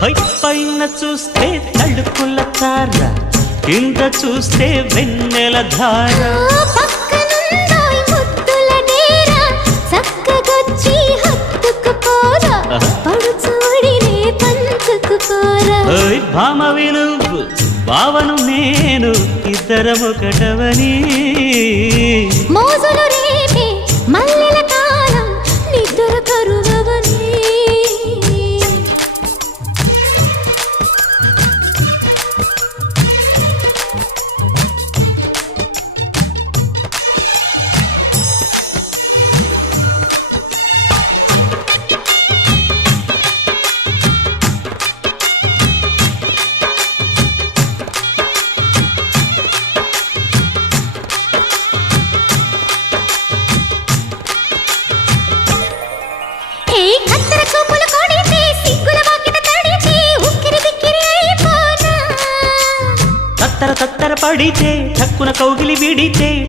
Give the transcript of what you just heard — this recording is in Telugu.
పైన చూస్తే తడుకుల తార, కింద చూస్తే వెన్నెల ధార. పక్కనుందోయ్ ముద్దుల డేరా, చక్కగొచ్చి హత్తుకుపోరా, పడుచూడినే పంచుకుపోరా. భామ విలువు భావను నేను, ఇద్దరమొకటవని. మోజులు రేపే మల్లెల కాలం, నిద్ర కరువవని. తత్తర తత్తర పడితే, తక్కున కౌగిలి విడితే